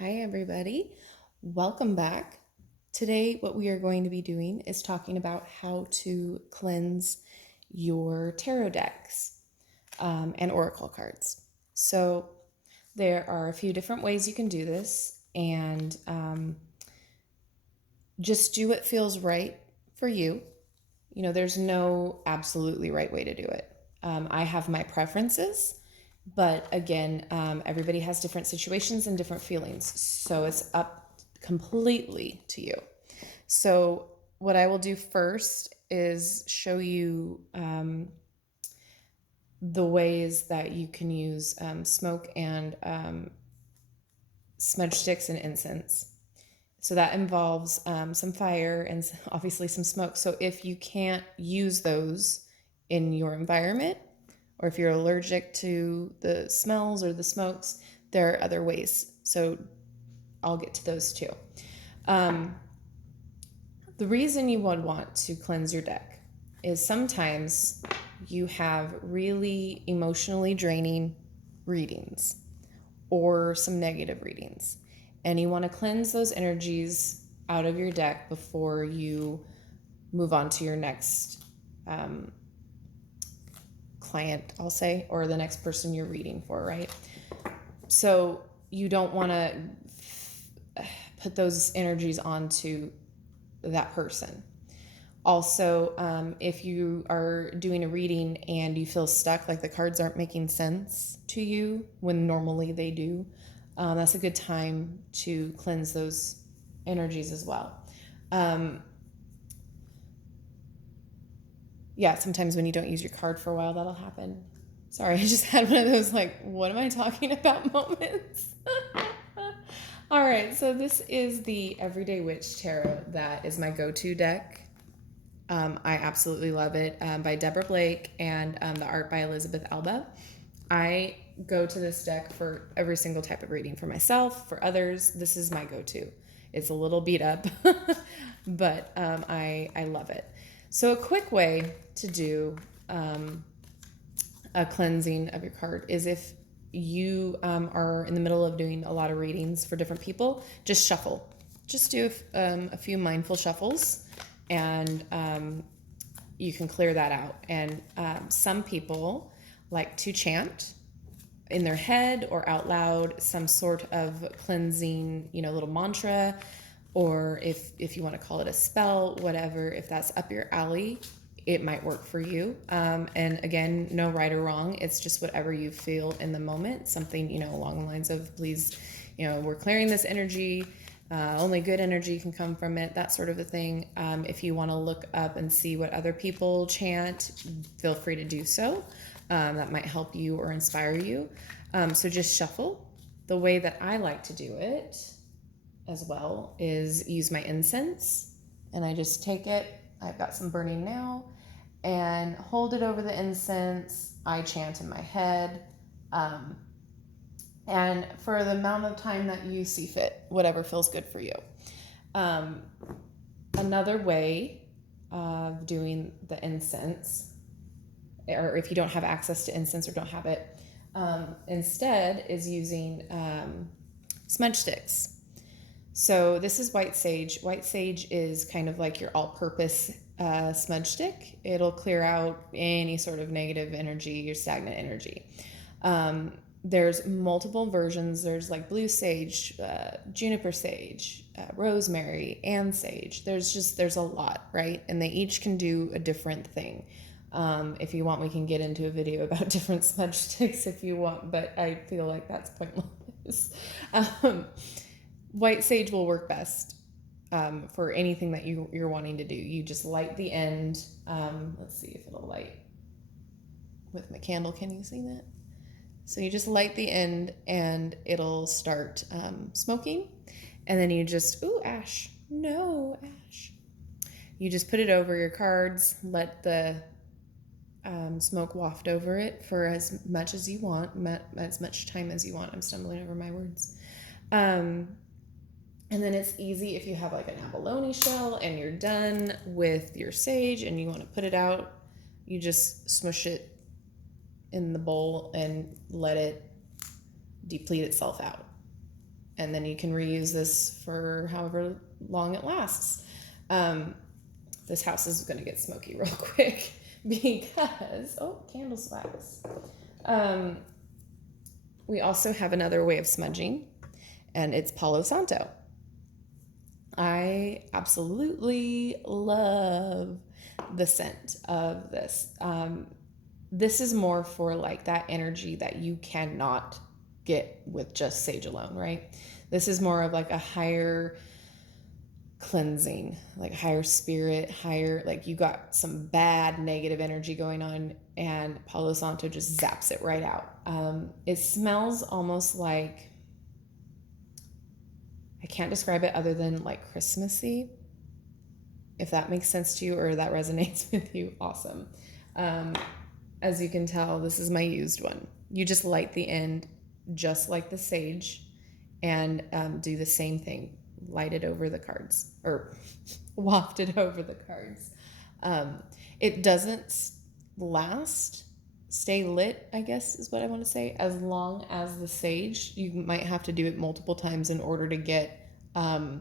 Hi, everybody. Welcome back. Today, what we are going to be doing is talking about how to cleanse your tarot decks and oracle cards. So, there are a few different ways you can do this, and just do what feels right for you. You know, there's no absolutely right way to do it. I have my preferences, but again, everybody has different situations and different feelings. So it's up completely to you. So, what I will do first is show you the ways that you can use smoke and smudge sticks and incense. So that involves some fire and obviously some smoke. So if you can't use those in your environment, or if you're allergic to the smells or the smokes, there are other ways. So I'll get to those too. The reason you would want to cleanse your deck is sometimes you have really emotionally draining readings or some negative readings. And you want to cleanse those energies out of your deck before you move on to your next client, I'll say, or the next person you're reading for, right? So you don't want to put those energies onto that person. Also, if you are doing a reading and you feel stuck, like the cards aren't making sense to you when normally they do, that's a good time to cleanse those energies as well. Yeah, sometimes when you don't use your card for a while, that'll happen. Sorry, I just had one of those, like, what am I talking about moments? All right, so this is the Everyday Witch Tarot. That is my go-to deck. I absolutely love it, by Deborah Blake, and the art by Elizabeth Elba. I go to this deck for every single type of reading for myself, for others. This is my go-to. It's a little beat up, but I love it. So a quick way to do a cleansing of your card is if you are in the middle of doing a lot of readings for different people, just shuffle. Just do a few mindful shuffles, and you can clear that out. And some people like to chant in their head or out loud some sort of cleansing, little mantra, or if you want to call it a spell, whatever. If that's up your alley, it might work for you. And again, no right or wrong. It's just whatever you feel in the moment. Something, along the lines of, please, we're clearing this energy. Only good energy can come from it, that sort of a thing. If you want to look up and see what other people chant, feel free to do so. That might help you or inspire you. So just shuffle. The way that I like to do it as well is use my incense, and I just take it. I've got some burning now, and hold it over the incense. I chant in my head. And for the amount of time that you see fit, whatever feels good for you. Another way of doing the incense, or if you don't have access to incense or don't have it, instead is using smudge sticks. So this is white sage. White sage is kind of like your all-purpose smudge stick. It'll clear out any sort of negative energy, your stagnant energy. There's multiple versions. There's like blue sage, juniper sage, rosemary, and sage. There's a lot, right? And they each can do a different thing. If you want, we can get into a video about different smudge sticks if you want, but I feel like that's pointless. White sage will work best for anything that you're wanting to do. You just light the end. Let's see if it'll light with my candle. Can you see that? So you just light the end and it'll start smoking. And then you just, ooh, ash. No, ash. You just put it over your cards, let the smoke waft over it for as much as you want, as much time as you want. I'm stumbling over my words. And then it's easy if you have like an abalone shell and you're done with your sage and you want to put it out, you just smush it in the bowl and let it deplete itself out. and then you can reuse this for however long it lasts. This house is going to get smoky real quick because, oh, candles wax. We also have another way of smudging, and it's Palo Santo. I absolutely love the scent of this. This is more for like that energy that you cannot get with just sage alone, right? This is more of like a higher cleansing, like higher spirit, higher, like you got some bad negative energy going on, and Palo Santo just zaps it right out. It smells almost like, I can't describe it other than like Christmassy. If that makes sense to you or that resonates with you, awesome. As you can tell, this is my used one. You just light the end just like the sage and do the same thing. Light it over the cards or waft it over the cards. It doesn't stay lit, I guess is what I want to say, as long as the sage. You might have to do it multiple times in order to get the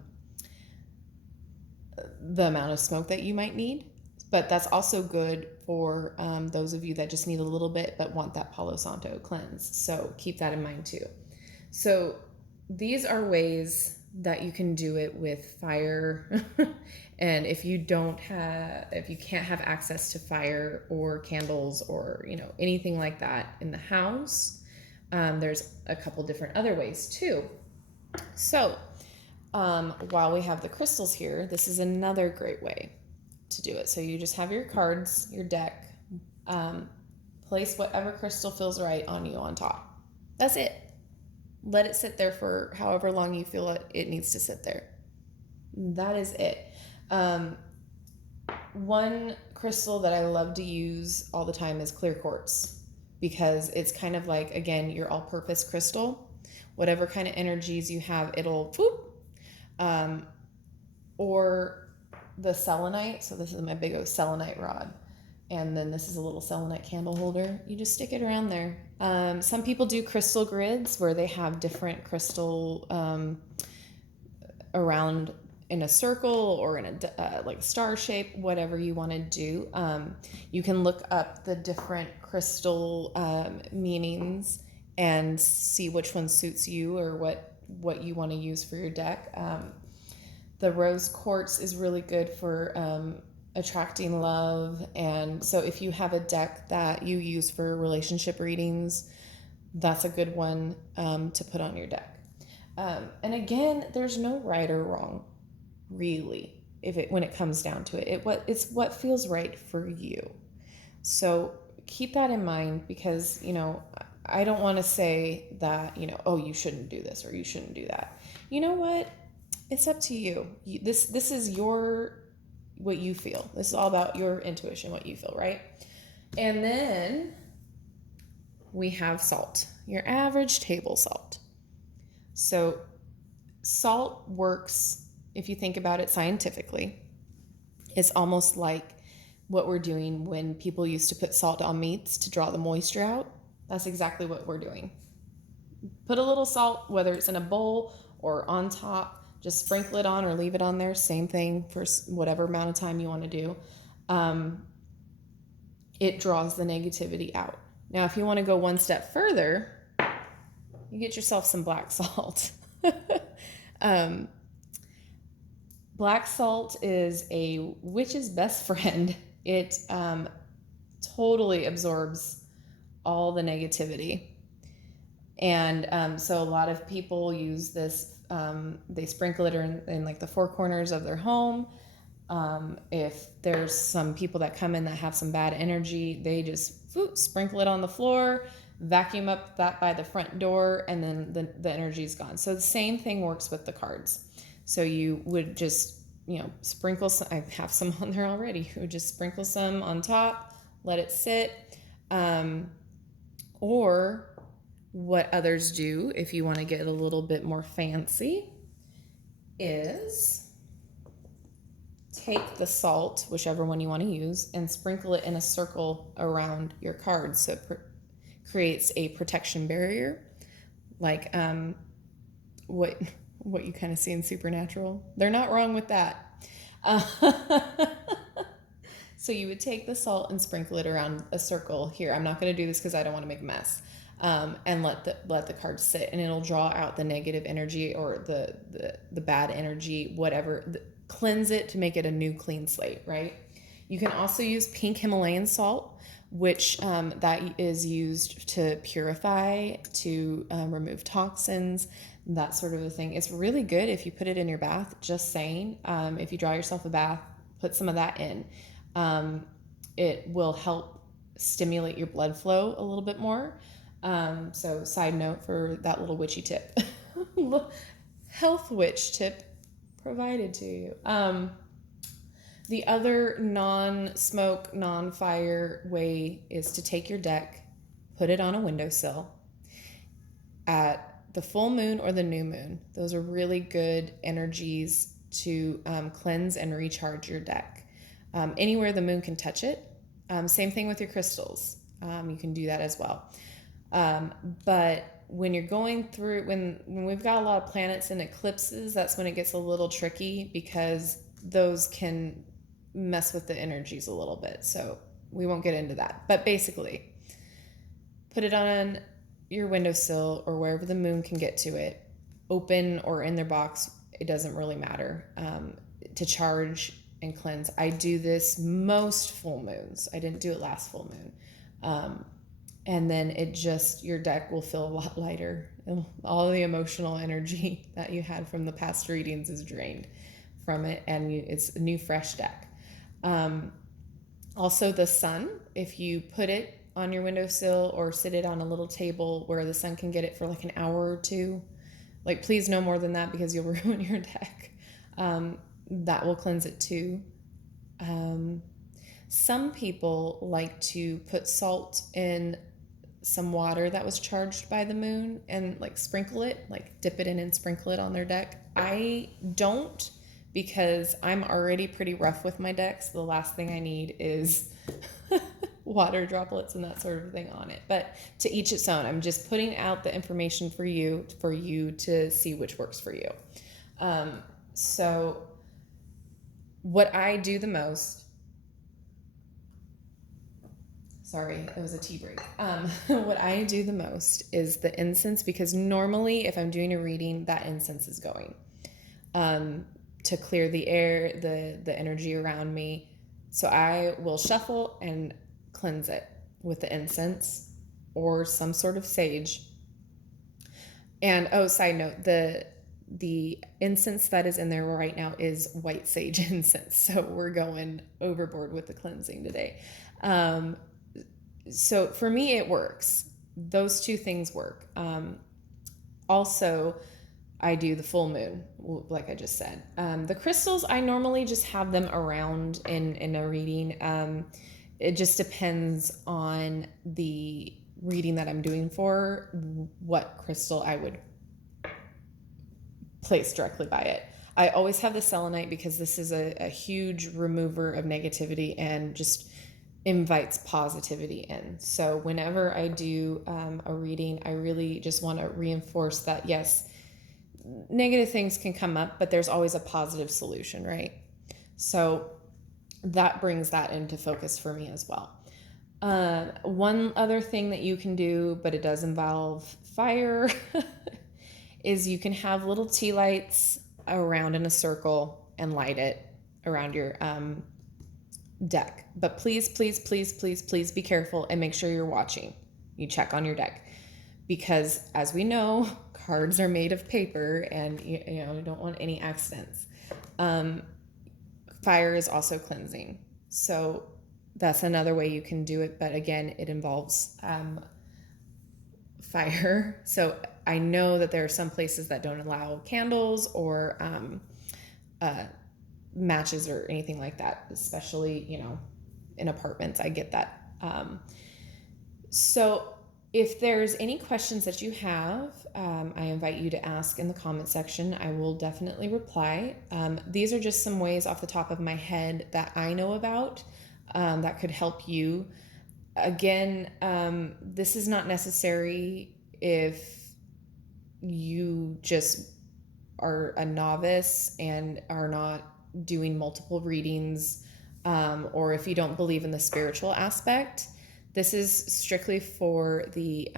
amount of smoke that you might need. But that's also good for those of you that just need a little bit but want that Palo Santo cleanse. So keep that in mind too. So these are ways that you can do it with fire. And if you can't have access to fire or candles or, anything like that in the house, there's a couple different other ways too. So while we have the crystals here, this is another great way to do it. So you just have your cards, your deck, place whatever crystal feels right on you on top. That's it. Let it sit there for however long you feel it needs to sit there. That is it. One crystal that I love to use all the time is clear quartz, because it's kind of like, again, your all-purpose crystal. Whatever kind of energies you have, it'll whoop. Or the selenite. So this is my big old selenite rod. And then this is a little selenite candle holder. You just stick it around there. Some people do crystal grids where they have different crystal around in a circle or in a like a star shape, whatever you want to do. You can look up the different crystal meanings and see which one suits you or what you want to use for your deck. The rose quartz is really good for attracting love. And so if you have a deck that you use for relationship readings, that's a good one to put on your deck. And again, there's no right or wrong, really, when it comes down to it. It's what feels right for you. So keep that in mind, because, I don't want to say that, oh, you shouldn't do this or you shouldn't do that. You know what? It's up to you. This is what you feel. This is all about your intuition, what you feel, right? And then we have salt, your average table salt. So salt works, if you think about it scientifically, it's almost like what we're doing when people used to put salt on meats to draw the moisture out. That's exactly what we're doing. Put a little salt, whether it's in a bowl or on top, just sprinkle it on or leave it on there. Same thing for whatever amount of time you want to do. It draws the negativity out. Now, if you want to go one step further, you get yourself some black salt. Black salt is a witch's best friend. It totally absorbs all the negativity. And so a lot of people use this. They sprinkle it in like the four corners of their home. If there's some people that come in that have some bad energy, they just sprinkle it on the floor, vacuum up that by the front door, and then the energy is gone. So the same thing works with the cards. So you would just, sprinkle some. I have some on there already. You would just sprinkle some on top, let it sit. Or what others do, if you want to get a little bit more fancy, is take the salt, whichever one you want to use, and sprinkle it in a circle around your cards. So it creates a protection barrier, like what you kind of see in Supernatural. They're not wrong with that. Uh, so you would take the salt and sprinkle it around a circle. Here, I'm not going to do this because I don't want to make a mess. And let the card sit, and it'll draw out the negative energy or the bad energy, whatever. Cleanse it to make it a new clean slate, right? You can also use pink Himalayan salt, which that is used to purify, to remove toxins, that sort of a thing. It's really good if you put it in your bath, just saying. If you draw yourself a bath, put some of that in. It will help stimulate your blood flow a little bit more. So side note for that little witchy tip. Health witch tip provided to you. The other non-smoke, non-fire way is to take your deck, put it on a windowsill at the full moon or the new moon. Those are really good energies to cleanse and recharge your deck. Anywhere the moon can touch it. Same thing with your crystals. You can do that as well. But when you're going through, when we've got a lot of planets in eclipses, that's when it gets a little tricky, because those can mess with the energies a little bit. So we won't get into that. But basically, put it on your windowsill or wherever the moon can get to it, open or in their box, it doesn't really matter, to charge and cleanse. I do this most full moons. I didn't do it last full moon. And then your deck will feel a lot lighter. All the emotional energy that you had from the past readings is drained from it, and it's a new, fresh deck. Also, the sun, if you put it on your windowsill or sit it on a little table where the sun can get it for like an hour or two, like please no more than that, because you'll ruin your deck. That will cleanse it too. Some people like to put salt in some water that was charged by the moon and like sprinkle it, like dip it in and sprinkle it on their deck. I don't, because I'm already pretty rough with my decks. The last thing I need is water droplets and that sort of thing on it. But to each its own. I'm just putting out the information for you to see which works for you. So what I do the most, sorry, it was a tea break. What I do the most is the incense, because normally if I'm doing a reading, that incense is going to clear the air, the energy around me. So I will shuffle and cleanse it with the incense or some sort of sage. And side note, the incense that is in there right now is white sage incense. So we're going overboard with the cleansing today. So for me, it works. Those two things work. Also, I do the full moon, like I just said. The crystals, I normally just have them around in a reading. It just depends on the reading that I'm doing for, what crystal I would place directly by it. I always have the selenite, because this is a huge remover of negativity and just invites positivity in. So whenever I do a reading, I really just want to reinforce that, yes, negative things can come up, but there's always a positive solution, right? So that brings that into focus for me as well. One other thing that you can do, but it does involve fire, is you can have little tea lights around in a circle and light it around your deck. But please, please, please, please, please be careful and make sure you're watching. You check on your deck, because as we know, cards are made of paper, and you don't want any accidents. Fire is also cleansing, so that's another way you can do it. But again, it involves fire. So I know that there are some places that don't allow candles or matches or anything like that, especially, in apartments. I get that. So if there's any questions that you have, I invite you to ask in the comment section. I will definitely reply. These are just some ways off the top of my head that I know about that could help you. Again, this is not necessary if you just are a novice and are not doing multiple readings, or if you don't believe in the spiritual aspect, this is strictly for the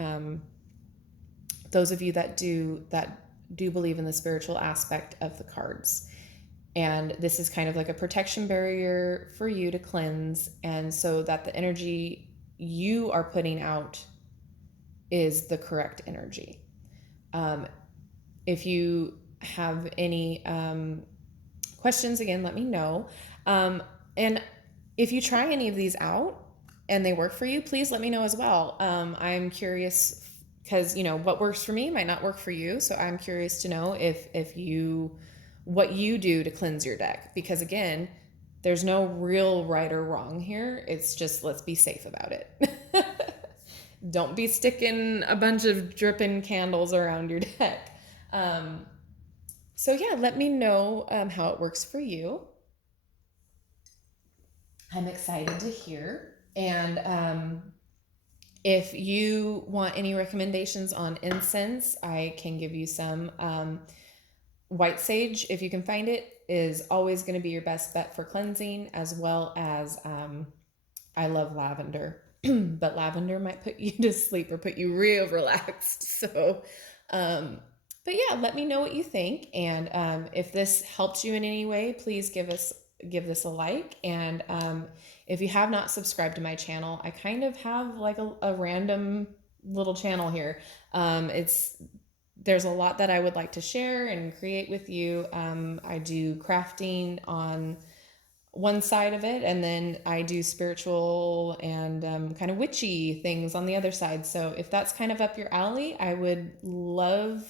those of you that do believe in the spiritual aspect of the cards. And this is kind of like a protection barrier for you to cleanse, and so that the energy you are putting out is the correct energy. If you have any questions, again, let me know. And if you try any of these out and they work for you, please let me know as well. I'm curious because, you know, what works for me might not work for you. So I'm curious to know if you, what you do to cleanse your deck. Because again, there's no real right or wrong here. It's just, let's be safe about it. Don't be sticking a bunch of dripping candles around your deck. So yeah, let me know how it works for you. I'm excited to hear. And if you want any recommendations on incense, I can give you some. White sage, if you can find it, is always going to be your best bet for cleansing, as well as I love lavender, but lavender might put you to sleep or put you real relaxed. So, but yeah, let me know what you think. And if this helps you in any way, please give this a like. And if you have not subscribed to my channel, I kind of have like a random little channel here. There's a lot that I would like to share and create with you. I do crafting on one side of it, and then I do spiritual and kind of witchy things on the other side. So if that's kind of up your alley, I would love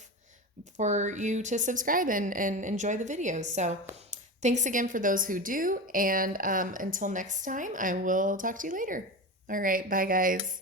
for you to subscribe and enjoy the videos. So thanks again for those who do. And until next time, I will talk to you later. All right. Bye, guys.